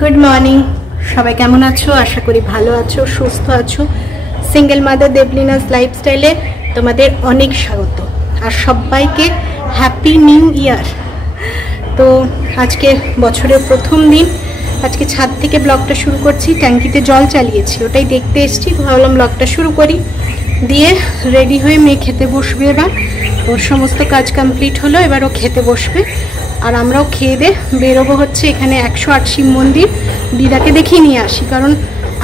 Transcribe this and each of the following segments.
Good morning, সবাই কেমন আছো? আশা করি ভালো আছো, সুস্থ আছো। সিঙ্গেল মাদার দেবলিনাস লাইফস্টাইলে তোমাদের অনেক স্বাগত আর সবাইকে হ্যাপি নিউ ইয়ার। তো আজকে বছরের প্রথম দিন, আজকে ছাদ থেকে ব্লগটা শুরু করছি। ট্যাঙ্কিতে জল চালিয়েছি, ওটাই দেখতে এসেছি, ভাবলাম ব্লগটা শুরু করি। দিয়ে রেডি হয়ে মেয়ে খেতে বসবে। এবার ওর সমস্ত কাজ কমপ্লিট হলো, এবার ও খেতে বসবে আর আমরাও খেয়ে দিয়ে বেরোবো। হচ্ছে এখানে 108 শিব মন্দির, দিদাকে দেখিয়ে নিয়ে আসি, কারণ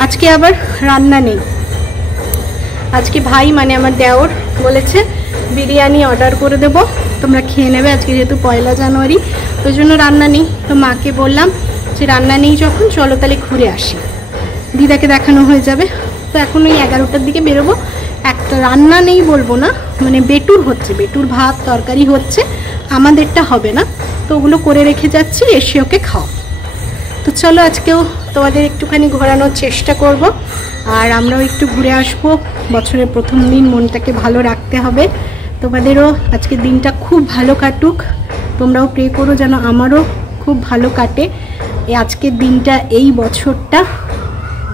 আজকে আবার রান্না নেই। আজকে ভাই মানে আমার দেওর বলেছে বিরিয়ানি অর্ডার করে দেবো, তোমরা খেয়ে নেবে। আজকে যেহেতু 1 জানুয়ারি, ওই জন্য রান্না নেই। তো মাকে বললাম যে রান্না নেই যখন, চলো তাহলে ঘুরে আসি, দিদাকে দেখানো হয়ে যাবে। তো এখন ওই 11টার দিকে বেরোবো। একটা রান্না নেই বলবো না, মানে বেটুর হচ্ছে, বেটুর ভাত তরকারি হচ্ছে, আমাদেরটা হবে না। তো ওগুলো করে রেখে যাচ্ছি, এসে ওকে খাও। তো চলো আজকেও তোমাদের একটুখানি ঘোরানোর চেষ্টা করব, আর আমরাও একটু ঘুরে আসবো। বছরের প্রথম দিন, মনটাকে ভালো রাখতে হবে। তোমাদেরও আজকের দিনটা খুব ভালো কাটুক, তোমরাও প্রে করো যেন আমারও খুব ভালো কাটে এই আজকের দিনটা, এই বছরটা।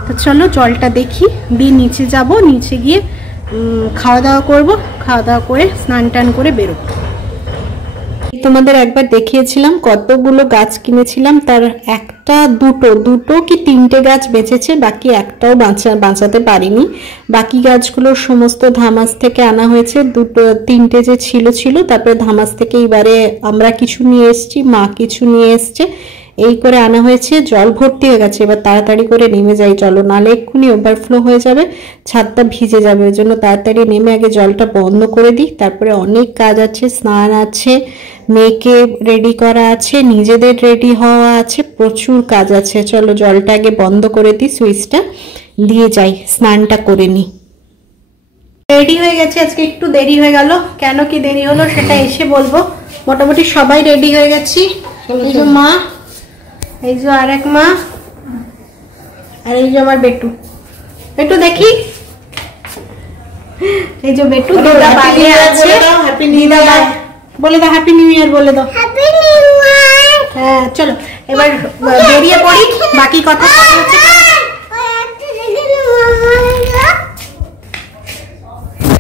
তো চলো জলটা দেখি, দিয়ে নিচে যাব, নিচে গিয়ে খাওয়া দাওয়া করবো, খাওয়া দাওয়া করে স্নান টান করে বেরোবো। তোমাদের একবার দেখিয়েছিলাম কতগুলো গাছ কিনেছিলাম, তার একটা দুটো কি 3টে গাছ বেঁচেছে, বাকি একটাও বাঁচাতে পারিনি। বাকি গাছগুলো সমস্ত ধামাস থেকে আনা হয়েছে, 3টে যে ছিল, তারপরে ধামাস থেকে এবারে আমরা কিছু নিয়ে এসেছি, মা কিছু নিয়ে এসছে, এই করে আনা হয়েছে। জল ভর্তি হয়ে গেছে, এবার তাড়াতাড়ি করে নেমে যাই চলো, নালে এক্ষুনি ওভারফ্লো হয়ে যাবে, ছাদটা ভিজে যাবে। ওই জন্য তাড়াতাড়ি নেমে আগে জলটা বন্ধ করে দিই। তারপরে অনেক কাজ আছে, স্নান আছে, মেয়েকে রেডি করা আছে, নিজেদের রেডি হওয়া আছে, প্রচুর কাজ আছে। চলো জলটা আগে বন্ধ করে দিই, সুইচটা দিয়ে যাই, স্নানটা করে নিই। রেডি হয়ে গেছে, আজকে একটু দেরি হয়ে গেল। কেন কি দেরি হলো সেটা এসে বলবো। মোটামুটি সবাই রেডি হয়ে গেছি। এই যে মা, এই যে আর এক মা, আর এই যে আমার বেটু। বেটু দেখি, এই যে বেটু, দিদা বাইরে আছে। দিদা বলে দাও হ্যাপি নিউ ইয়ার, বলে দাও হ্যাপি নিউ ইয়ার। হ্যাঁ চলো এবার বেরিয়ে পড়ি, বাকি কথা হচ্ছে।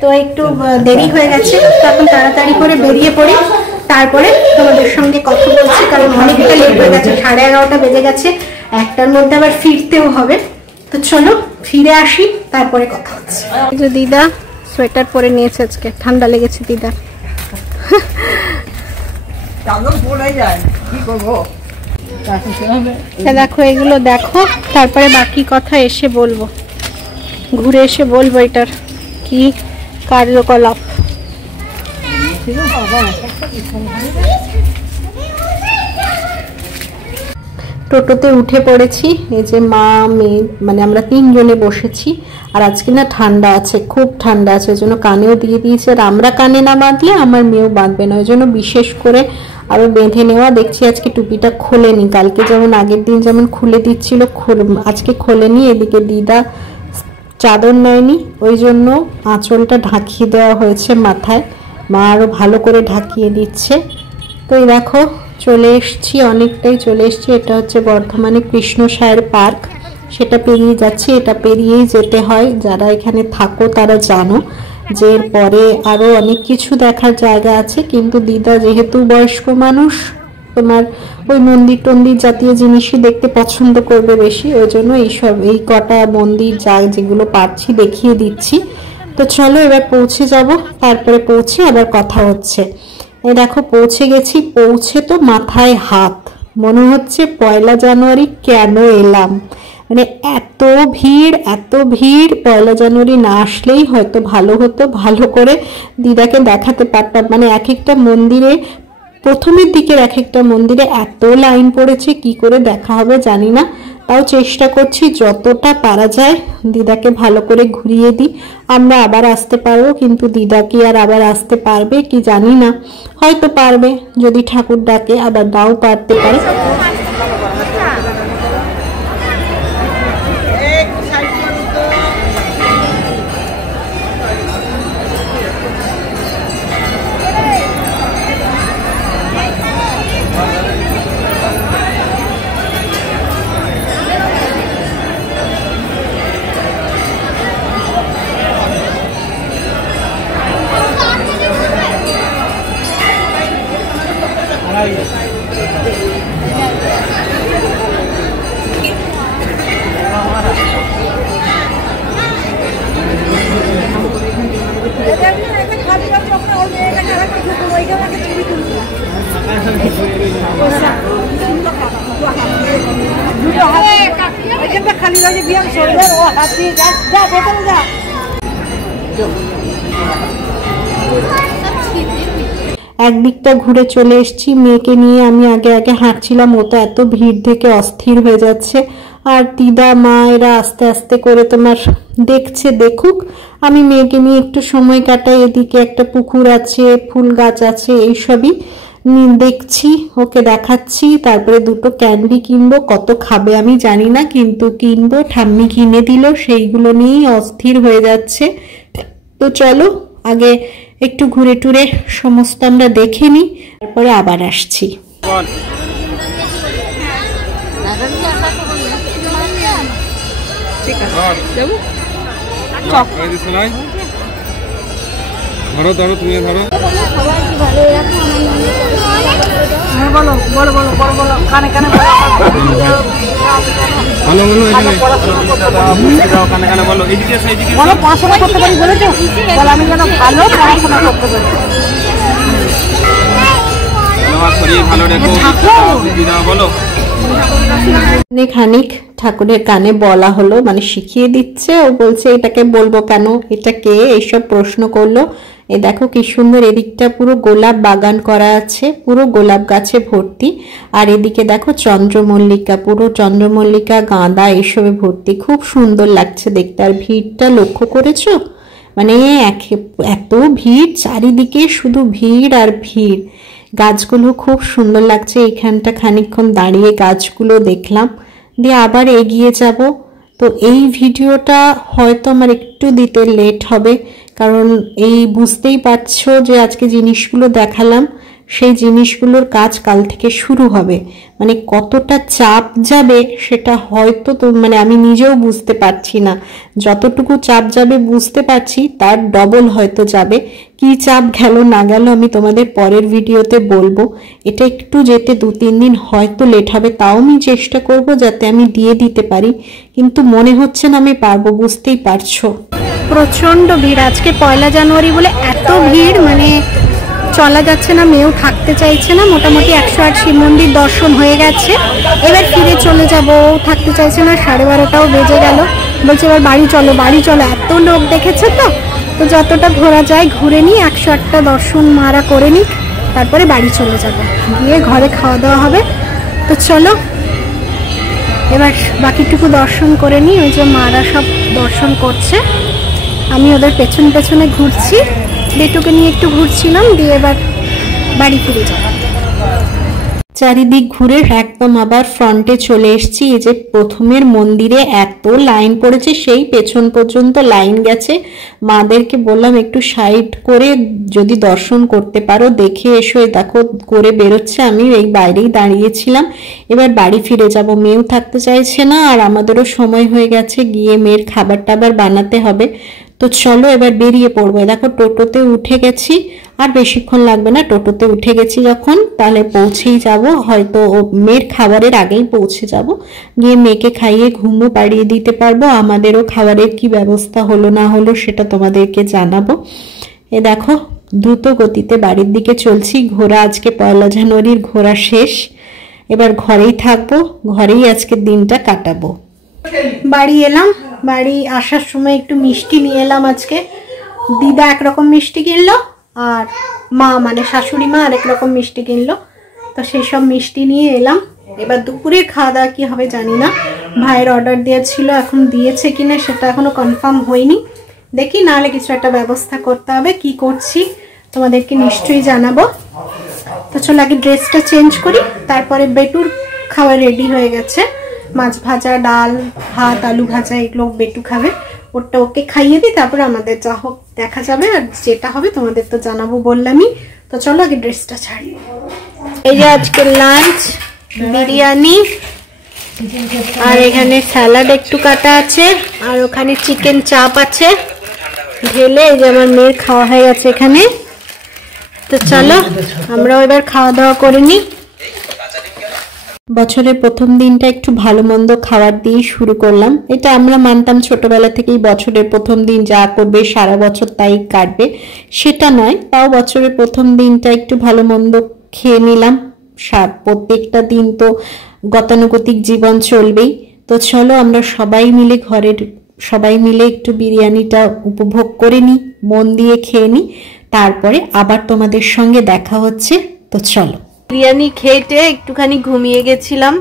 তো একটু দেরি হয়ে গেছে, তখন তাড়াতাড়ি করে বেরিয়ে পড়ি, তারপরে তোমাদের সঙ্গে কথা বলছি, কারণ অনেকটা লেট হয়ে গেছে, 11:30 বেজে গেছে, 1টার মধ্যে আবার ফিরতেও হবে। তো চলো ফিরে আসি, তারপরে কথা হচ্ছে। এই যে দিদা সোয়েটার পরে নিয়েছে, আজকে ঠান্ডা লেগেছে দিদা। দেখো এগুলো দেখো, তারপরে বাকি কথা এসে বলবো, ঘুরে এসে বলবো এটার কি কার্যকলাপ। টোটোতে উঠে পড়েছি, এই যে মা মেয়ে মানে আমরা 3 জনে বসেছি। আর আজকে না ঠান্ডা আছে, খুব ঠান্ডা আছে, ওই জন্য কানেও দিয়ে দিয়েছে। আর আমরা কানে না বাঁধলে আমার মেয়েও বাঁধবে না, ওই জন্য বিশেষ করে আরো বেঁধে নেওয়া। দেখছি আজকে টুপিটা খোলেনি, কালকে যেমন আগের দিন যেমন খুলে দিচ্ছিল, আজকে খোলেনি। এদিকে দিদা চাদর নেয়নি, ওই জন্য আঁচলটা ঢাকিয়ে দেওয়া হয়েছে মাথায়, মা আরো ভালো করে ঢাকিয়ে দিচ্ছে। তো এই দেখো চলে এসছি, অনেকটাই চলে এসছি। এটা হচ্ছে বর্ধমানে কৃষ্ণসায়র পার্ক, সেটা পেরিয়ে যাচ্ছি। এটা পেরিয়েই যেতে হয়, যারা এখানে থাকো তারা জানো যে এরপরে আরো অনেক কিছু দেখার জায়গা আছে, কিন্তু দিদা যেহেতু বয়স্ক মানুষ, তোমার ওই মন্দির টন্দির জাতীয় জিনিসই দেখতে পছন্দ করবে বেশি, ওই জন্য এই কটা মন্দির যেগুলো পারছি দেখিয়ে দিচ্ছি। তো চলো এবার পৌঁছে যাব, তারপরে পৌঁছে আবার কথা হচ্ছে। এই দেখো পৌঁছে গেছি, পৌঁছে তো মাথায় হাত, মনে হচ্ছে 1 জানুয়ারি কেন এলাম, মানে এত ভিড়। 1 জানুয়ারি না আসলেই হয়তো ভালো হতো, ভালো করে দিদাকে দেখাতে পারতাম। মানে এক একটা মন্দিরে, প্রথমের দিকের এক একটা মন্দিরে এত লাইন পড়েছে, কি করে দেখা হবে জানি না। তাও চেষ্টা করছি যতটা পারা যায় দিদাকে ভালো করে ঘুরিয়ে দিই। আমরা আবার আসতে পারবো, কিন্তু দিদা কি আর আবার আসতে পারবে কি জানি না, হয়তো পারবে যদি ঠাকুর ডাকে, আবার নাও পারতে পারে। একদিকটা ঘুরে চলে এসেছি, মেয়েকে নিয়ে আমি আগে আগে হাঁটছিলাম, ও তো এত ভিড় থেকে অস্থির হয়ে যাচ্ছে। আর দিদা মা এরা আস্তে আস্তে করে তোমার দেখছে, দেখুক, আমি মেয়েকে নিয়ে একটু সময় কাটাই। এদিকে একটা পুকুর আছে, ফুল গাছ আছে, এইসবই দেখছি, ওকে দেখাচ্ছি। তারপরে দুটো ক্যান্ডি কিনবো, কত খাবে আমি জানি না, কিন্তু কিনবো। ঠাম্মি কিনে দিল, সেইগুলো নিয়েই অস্থির হয়ে যাচ্ছে। তো চলো আগে একটু ঘুরে টুরে সমস্ত আমরা দেখে নিই, তারপরে আবার আসছি। ধরো ধরো তুমি ধরো, বলো বলো বলো বলো বলো, কানে কানে ভালো বলো, কানে কানে বলো, এইদিকে সেইদিকে বলো। পড়াশোনা করতে পারি বলেছো, বলো আমি যেন ভালো পড়াশোনা করতে পারি। ভালো রেখো, বলো। খানিক ঠাকুরের কানে বলা হলো, মানে শিখিয়ে দিচ্ছে। ও বলছে এটাকে বলবো কেন, এটা কে, এইসব প্রশ্ন করলো। এই দেখো কি সুন্দর, এদিকটা পুরো গোলাপ বাগান করা আছে, পুরো গোলাপ গাছে ভর্তি। আর এদিকে দেখো চন্দ্রমল্লিকা, পুরো চন্দ্রমল্লিকা, গাঁদা, এইসবে ভর্তি। খুব সুন্দর লাগছে দেখতে। আর ভিড়টা লক্ষ্য করেছো, মানে এত ভিড়, চারিদিকে শুধু ভিড় আর ভিড়। গাছগুলো খুব সুন্দর লাগছে। এইখানটা খানিকক্ষণ দাঁড়িয়ে গাছগুলো দেখলাম, দিয়ে আবার এগিয়ে যাব। তো এই ভিডিওটা হয়তো আমার একটু দিতে লেট হবে, কারণ এই বুঝতেই পারছো যে আজকে জিনিসগুলো দেখালাম, সেই জিনিসগুলোর কাজ কাল থেকে শুরু হবে। মানে কতটা চাপ যাবে সেটা হয়তো তো মানে আমি নিজেও বুঝতে পারছি না। যতটুকু চাপ যাবে বুঝতে পারছি, তার ডবল হয়তো যাবে। কি চাপ গেল না গেল আমি তোমাদের পরের ভিডিওতে বলবো। এটা একটু যেতে 2-3 দিন হয়তো লেট হবে, তাও আমি চেষ্টা করব যাতে আমি দিয়ে দিতে পারি, কিন্তু মনে হচ্ছে না আমি পারবো, বুঝতেই পারছো। প্রচন্ড ভিড়, আজকে 1 জানুয়ারি বলে এত ভিড়, মানে চলা যাচ্ছে না, মেয়েও থাকতে চাইছে না। মোটামুটি 108 শিব মন্দির দর্শন হয়ে গেছে, এবার ফিরে চলে যাব। থাকতে চাইছে না, 12:30টাও বেজে গেল। বলছে এবার বাড়ি চলো বাড়ি চলো, এত লোক দেখেছে তো যতটা ঘোরা যায় ঘুরে নিই, 108টা দর্শন মারা করে নিই, তারপরে বাড়ি চলে যাব, গিয়ে ঘরে খাওয়া দাওয়া হবে। তো চলো এবার বাকিটুকু দর্শন করে নিই। ওই যে মারা সব দর্শন করছে, আমি ওদের পেছন পেছনে ঘুরছি, বেটুকে নিয়ে একটু ঘুরছিলাম, দিয়ে এবার বাড়ি ফিরে যাব। চারিদিক ঘুরে একদম আবার ফ্রন্টে চলে এসেছি। এই যে প্রথমের মন্দিরে এত লাইন পড়েছে, সেই পেছন পর্যন্ত লাইন গেছে। মাদেরকে বললাম একটু সাইড করে যদি দর্শন করতে পারো দেখে এসো। দেখো করে বেরোচ্ছে, আমি এই বাইরেই দাঁড়িয়েছিলাম। এবার বাড়ি ফিরে যাব, মেয়েও থাকতে চাইছে না, আর আমাদেরও সময় হয়ে গেছে, গিয়ে মেয়ের খাবার টাবার বানাতে হবে। তো চলো এবার বেরিয়ে পড়বো। দেখো টোটোতে উঠে গেছি, আর বেশিক্ষণ লাগবে না। টোটোতে উঠে গেছি যখন, তাহলে পৌঁছেই যাব, হয়তো মেয়ের খাবারের আগেই পৌঁছে যাব, গিয়ে মেয়েকে খাইয়ে ঘুমও পাড়িয়ে দিতে পারবো। আমাদেরও খাবারের কি ব্যবস্থা হলো না হলো সেটা তোমাদেরকে জানাবো। এ দেখো দ্রুত গতিতে বাড়ির দিকে চলছি। ঘোরা আজকে 1 জানুয়ারির ঘোরা শেষ, এবার ঘরেই থাকবো, ঘরেই আজকের দিনটা কাটাবো। বাড়ি এলাম, বাড়ি আসার সময় একটু মিষ্টি নিয়ে এলাম। আজকে দিদা একরকম মিষ্টি কিনলো, আর মা মানে শাশুড়ি মা আরেক রকম মিষ্টি কিনলো। তো সেই সব মিষ্টি নিয়ে এলাম। এবার দুপুরের খাওয়া দাওয়া কি হবে জানি না, ভাইয়ের অর্ডার দেওয়া ছিল, এখন দিয়েছে কিনা সেটা এখনো কনফার্ম হয়নি। দেখি, নাহলে কিছু একটা ব্যবস্থা করতে হবে। কি করছি তোমাদেরকে নিশ্চয়ই জানাবো। তো চলো আগে ড্রেসটা চেঞ্জ করি, তারপরে বেটুর খাওয়া রেডি হয়ে গেছে। মাছ ভাজা, ডাল, ভাত, আলু ভাজা, এগুলো বেটু খাবে, ওটা ওকে খাইয়ে দিই, তারপরে আমাদের যা হোক দেখা যাবে, আর যেটা হবে তোমাদের তো জানাবো বললামই। তো চলো আগে ড্রেসটা ছাড়ি। এই যে আজকে লাঞ্চ বিরিয়ানি, আর এখানে স্যালাড একটু কাটা আছে, আর ওখানে চিকেন চাপ আছে ঢেলে। এই যে আমার মেয়ের খাওয়া হয়ে গেছে এখানে। তো চলো আমরাও এবার খাওয়া দাওয়া করে নিই। বছরের প্রথম দিনটা একটু ভালো মন্দ খাবার দিয়ে শুরু করলাম। এটা আমরা মানতাম ছোটবেলা থেকেই, বছরের প্রথম দিন যা করবে সারা বছর তাই কাটবে, সেটা নয়। তাও বছরের প্রথম দিনটা একটু ভালো মন্দ খেয়ে নিলাম। প্রত্যেকটা দিন তো গতানুগতিক জীবন চলবেই। তো চলো আমরা সবাই মিলে সবাই মিলে একটু বিরিয়ানিটা উপভোগ করে নিই, মন দিয়ে খেয়ে নিই, তারপরে আবার তোমাদের সঙ্গে দেখা হচ্ছে। তো চলো। বিরিয়ানি খেতে একটুখানি ঘুমিয়ে গেছিলাম,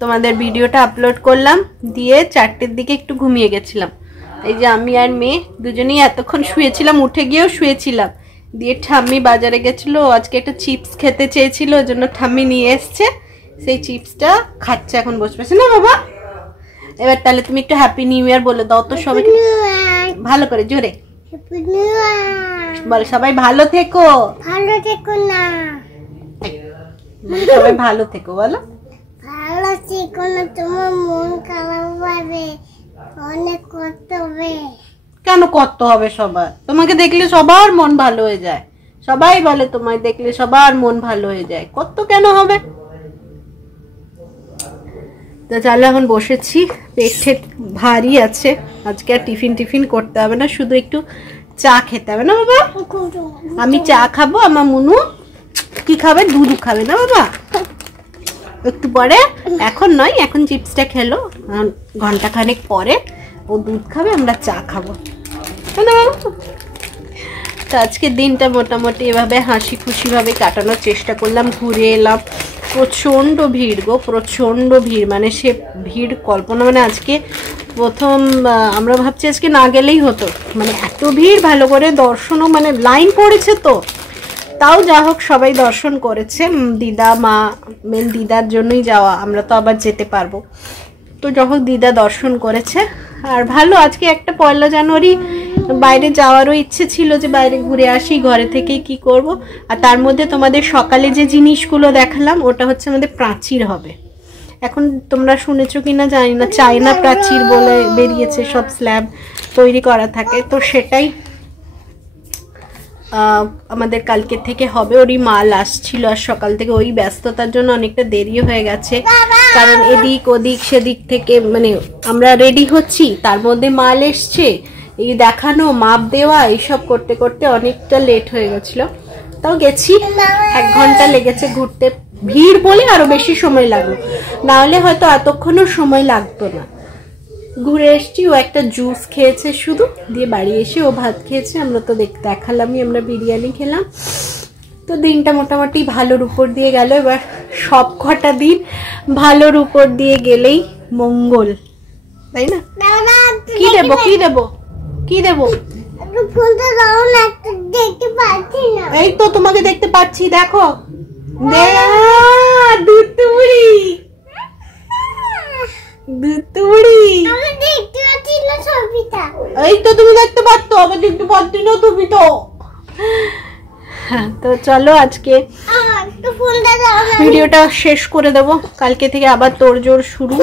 তোমাদের ভিডিওটা আপলোড করলাম, দিয়ে 4টের দিকে একটু ঘুমিয়ে গেছিলাম। এই যে আমি আর মেয়ে দুজনেই এতক্ষণ শুয়েছিলাম, উঠে গিয়েও শুয়েছিলাম। দিয়ে ঠাম্মি বাজারে গেছিল, আজকে একটা চিপস খেতে চেয়েছিল, ওই জন্য ঠাম্মি নিয়ে এসছে, সেই চিপসটা খাচ্ছে এখন বসে বসে। না বাবা, এবার তাহলে তুমি একটু হ্যাপি নিউ ইয়ার বলে দাও তো সবাই, ভালো করে জোরে বল, সবাই ভালো থেকো। ভালো থেকো না, সবাই ভালো থেকো বলো। ভালো থেকো না, তোমার মন খারাপ হবে, অনেক কষ্ট হবে। কেন কত হবে? সবার তোমাকে দেখলে সবার মন ভালো হয়ে যায়, সবাই বলে তোমায় দেখলে সবার মন ভালো হয়ে যায়, কত কেন হবে? তো চলো এখন বসেছি, পেট ভারী আছে, আজকে আর টিফিন করতে হবে না, শুধু একটু চা খেতে হবে। না বাবা, আমি চা খাবো, আমার মুনু কি খাবে? দুধ খাবে। না বাবা, একটু পরে, এখন নয়, এখন চিপসটা খেলো, ঘন্টাখানেক পরে ও দুধ খাবে, আমরা চা খাবো। তো আজকে দিনটা মোটামুটি এভাবে হাসি খুশি ভাবে কাটানোর চেষ্টা করলাম। ঘুরে এলাম, প্রচন্ড ভিড় গো, প্রচন্ড ভিড়, মানে সে ভিড় কল্পনা, মানে আজকে প্রথম আমরা ভাবছি আজকে না গেলেই হতো, মানে এত ভিড়, ভালো করে দর্শনও, মানে লাইন পড়েছে। তো তাও যা হোক সবাই দর্শন করেছে, দিদা মা, মেন দিদার জন্যই যাওয়া, আমরা তো আবার যেতে পারবো। তো যখন দিদা দর্শন করেছে, আর ভালো, আজকে একটা 1 জানুয়ারি বাইরে যাওয়ারও ইচ্ছে ছিল, যে বাইরে ঘুরে আসি, ঘরে থেকে কি করব। আর তার মধ্যে তোমাদের সকালে যে জিনিসগুলো দেখালাম, ওটা হচ্ছে আমাদের প্রাচীর হবে। এখন তোমরা শুনেছো কিনা জানি না, চায়না প্রাচীর বলে বেরিয়েছে, সব স্ল্যাব তৈরি করা থাকে, তো সেটাই আমাদের কালকে থেকে হবে। ওরই মাল আসছিল, আর সকাল থেকে ওই ব্যস্ততার জন্য অনেকটা দেরি হয়ে গেছে, কারণ এদিক ওদিক সেদিক থেকে, মানে আমরা রেডি হচ্ছি, তার মধ্যে মাল এসছে, এই দেখানো, মাপ দেওয়া, এইসব করতে করতে অনেকটা লেট হয়ে গেছিল। তাও গেছি, 1 ঘন্টা লেগেছে ঘুরতে, ভিড় বলে আরো বেশি সময় লাগলো, না হলে হয়তো এতক্ষণও সময় লাগতো না। ঘুরে এসছি, ও একটা জুস খেয়েছে শুধু, দিয়ে বাড়ি এসে ও ভাত খেয়েছে, আমরা তো দেখালামই, আমরা বিরিয়ানি খেলাম। তো দিনটা মোটামুটি ভালোর উপর দিয়ে গেল। এবার সব কটা দিন ভালোর উপর দিয়ে গেলেই মঙ্গল, তাই না? কি দেবো কি দেবো কি দেবো? এই তো তোমাকে দেখতে পাচ্ছি, দেখো, দুধুড়ি এই তো তুমি দেখতে পাচ্ছ, আমি দেখতে পাচ্ছি না, তুমি তো। তো চলো আজকে ভিডিওটা শেষ করে দেবো, কালকে থেকে আবার তোড়জোড় শুরু।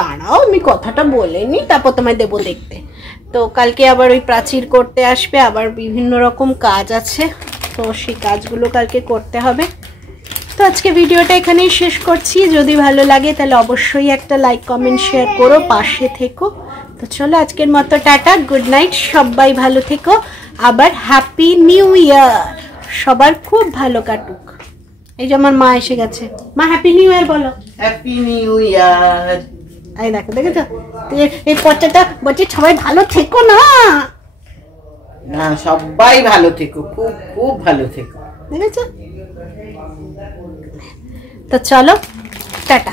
দাঁড়াও, আমি কথাটা বলে নি, তারপর তোমায় দেবো দেখতে। তো কালকে আবার ওই প্রাচীর করতে আসবে, আবার বিভিন্ন রকম কাজ আছে, তো সেই কাজগুলো কালকে করতে হবে। তো আজকে ভিডিওটা এখানেই শেষ করছি, যদি ভালো লাগে তাহলে অবশ্যই একটা লাইক কমেন্ট শেয়ার করো, পাশে থেকো। তো চলো আজকের মতো টাটা, গুড নাইট, সবাই ভালো থেকো, আবার হ্যাপি নিউ ইয়ার, সবার খুব ভালো কাটুক। এই যে আমার মা এসে গেছে, মা হ্যাপি নিউ ইয়ার বলো। Happy new year. এই দেখো, দেখেছো, এই পচাটা বলছে সবাই ভালো থেকো না, না সবাই ভালো থেকো, খুব খুব ভালো থেকো, দেখেছো? তো চলো টাটা।